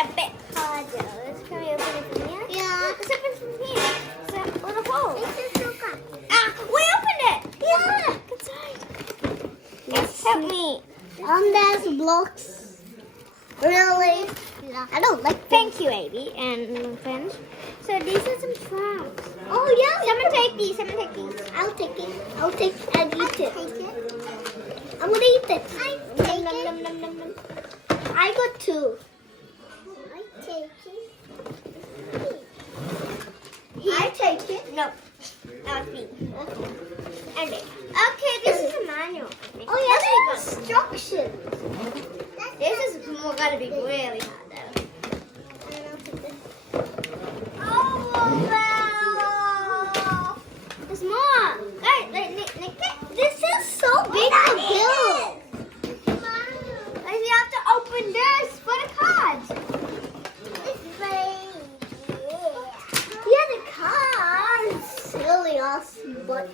a bit harder. Can we open it from here? Yeah. Let's open from here. It's a little hole. This is so good. Ah, we opened it. Yeah. Good side. Yes, help me. There's blocks. Really? I don't like. Thank you, Abby and friends. So these are some crabs. Oh yeah. Someone take these. Someone take these. I'll take it. I'll take and eat it. I'm gonna eat it. I take Num, it. num, num, num, num. I got two. I take it. I take it. No, that was me. Okay. Okay, this is a manual. Oh yeah, there's instructions. This is gonna be really hard though. Oh wow! There's more. Nick, This is so big to build. you have to open this for the cards. Yeah, the car is silly awesome, but